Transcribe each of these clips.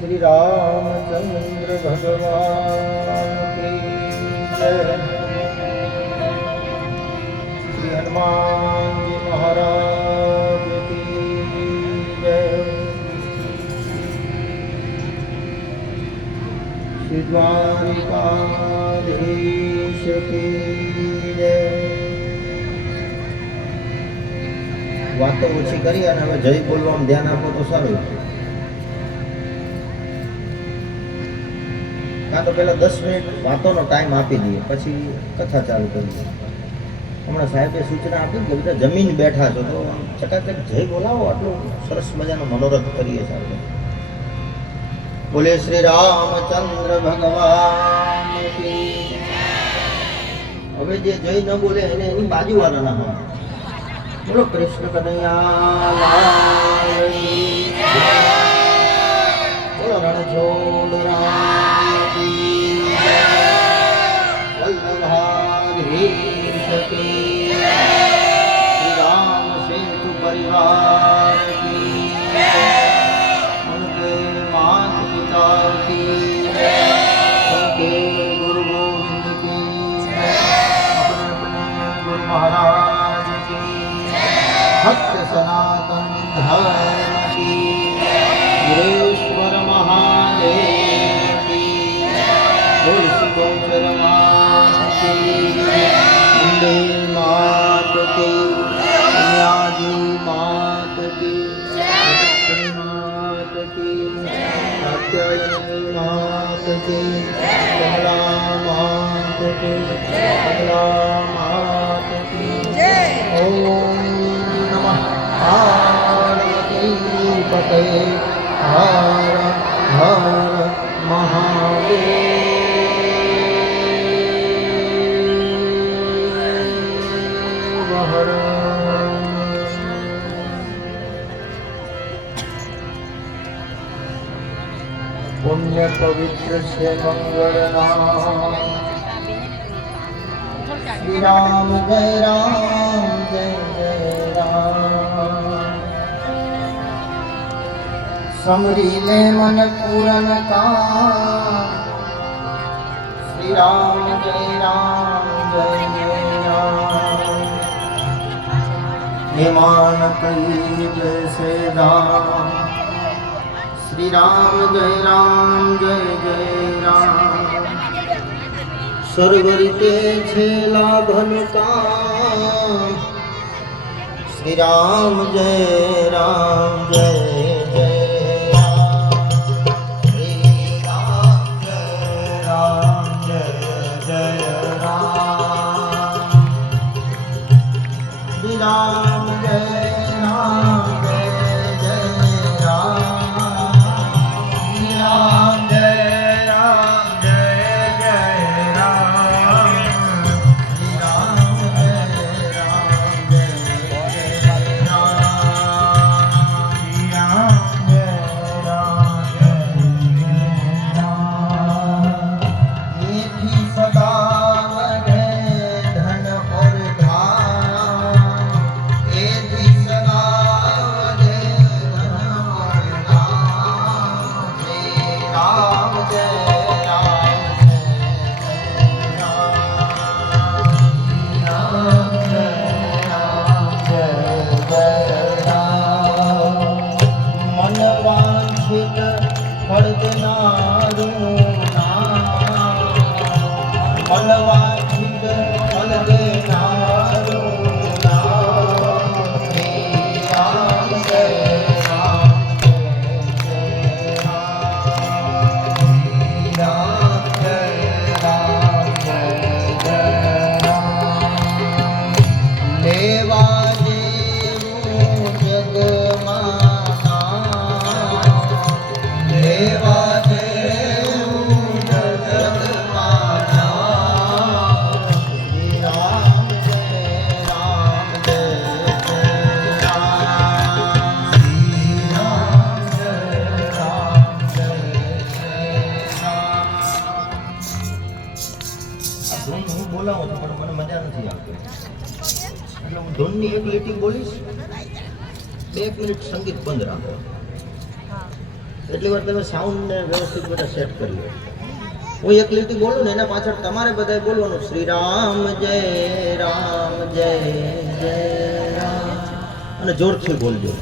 श्री रामचंद्र भगवान की जय। श्री हनुमान जी महाराज की जय। श्री द्वारिकाधीश की जय। વાતો ઓછી કરી અને હવે જય બોલવામાં ધ્યાન આપો તો સારું. કાં તો પેલા 10 મિનિટ વાતોનો ટાઈમ આપી દઈએ, પછી કથા ચાલુ કરીએ. હમણાં સાહેબે સૂચના આપી કે બધા જમીન બેઠા છો તો ચકાચક જય બોલાવો, આટલું સરસ મજાનો મનોરથ કરીએ છીએ. બોલે શ્રી રામચંદ્ર ભગવાન કી. હવે જે જય ન બોલે એને એની બાજુવાળા ના હોય. બોલો કૃષ્ણ કનૈયા લાલ કી જય. બોલો રણછોડ રામ કી જય. વલ્લભાધીશ કી જય. શ્રી રામ સેતુ પરિવાર કી જય. उनके माता पिता की जय. उनके गुरु गोविंद की जय. अपने अपने गुरु महाराज भक्त सनातन धर्म की गिरेश्वर महादेव की तुलसी गोचर मात की अम्बे मात की कन्याजी मात की लक्ष्मी मात की कात्यायनी मात की कमला मात की कमला मात की ओम पार्वती पते हर हर महादेव हर. पुण्य पवित्र से मंगल नाम श्री राम जय जय राम. समरी ले मन पूरन का श्री राम जय राम. निमान कई जैसे राम श्री राम जय राम. सर्वरिते छे लाभन का श्री राम जय राम. श्री राम जय राम. श्री राम जय राम. બોલાવો છો પણ મને મજા નથી આવતી, એટલે હું ધૂનની એક લીટી બોલીશ, 2 મિનિટ સંગીત બંધ રાખો. એટલી વાર તમે સાઉન્ડને વ્યવસ્થિત બધા સેટ કરી લો. હું એક લીટી બોલું ને એના પાછળ તમારે બધાએ બોલવાનું શ્રી રામ જય જય રામ અને જોરથી બોલજો.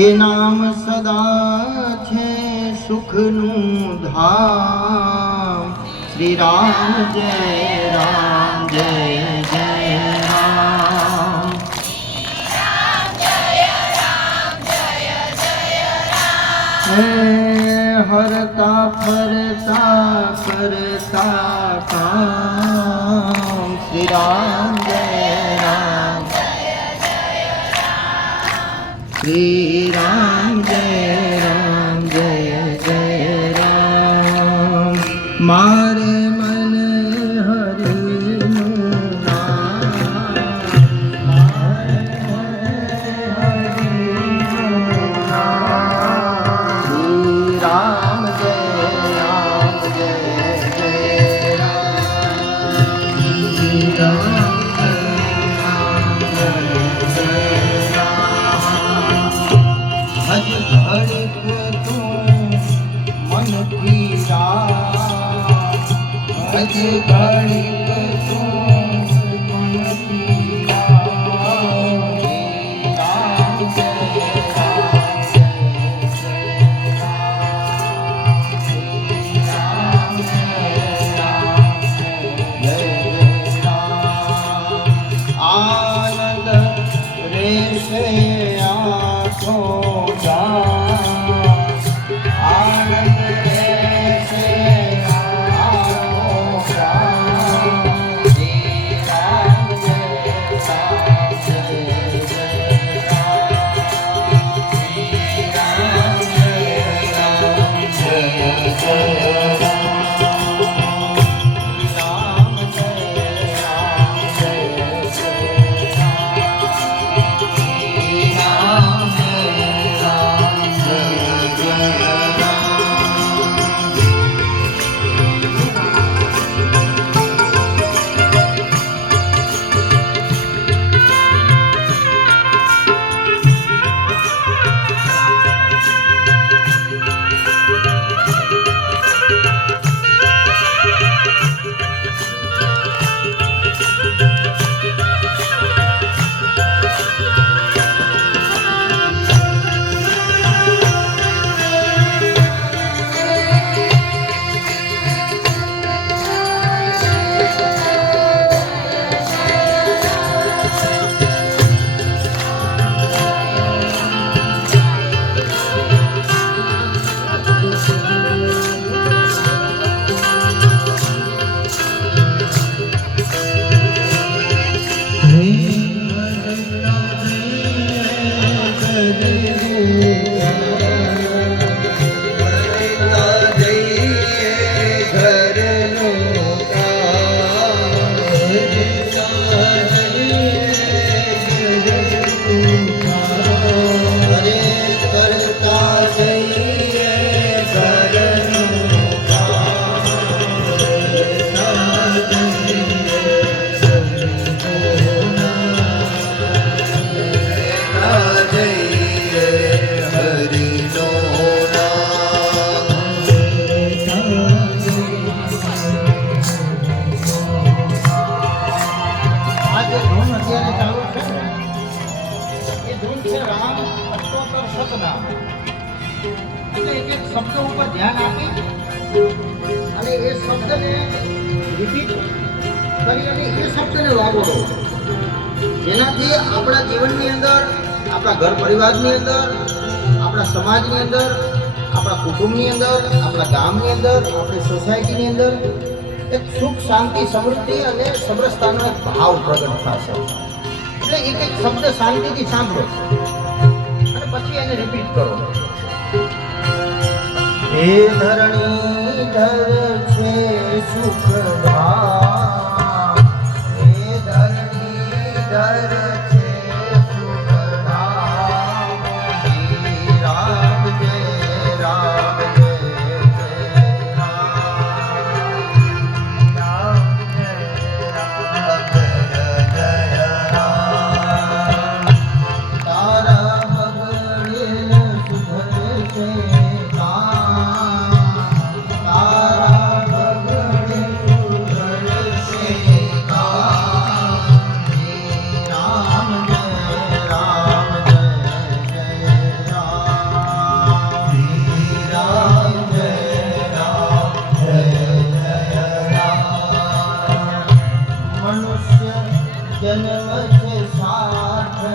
એ નામ સદા છે સુખનું ધામ શ્રી રામ જય રામ. હરતા ફરતા કરતા કામ શ્રી રામ જય રામ. શ્રી રામ જય રામ. મારે મન હરિનું નામ, શ્રી રામ જય રામ. આનંદ રેશે આંખો શબ્દ ઉપર ધ્યાન આપી અને એ શબ્દને રિપીટ કરી અને એ શબ્દને વાગોડો, જેનાથી આપણા જીવનની અંદર, આપણા ઘર પરિવારની અંદર, આપણા સમાજની અંદર, આપણા કુટુંબની અંદર, આપણા ગામની અંદર, આપણી સોસાયટીની અંદર એક સુખ, શાંતિ, સમૃદ્ધિ અને સમરસતાનો એક ભાવ પ્રગટ થશે. એટલે એક એક શબ્દ શાંતિથી સાંભળો અને પછી એને રિપીટ કરો. હે ધરણી ધર છે સુખ ભાવ, હે ધરણી ધર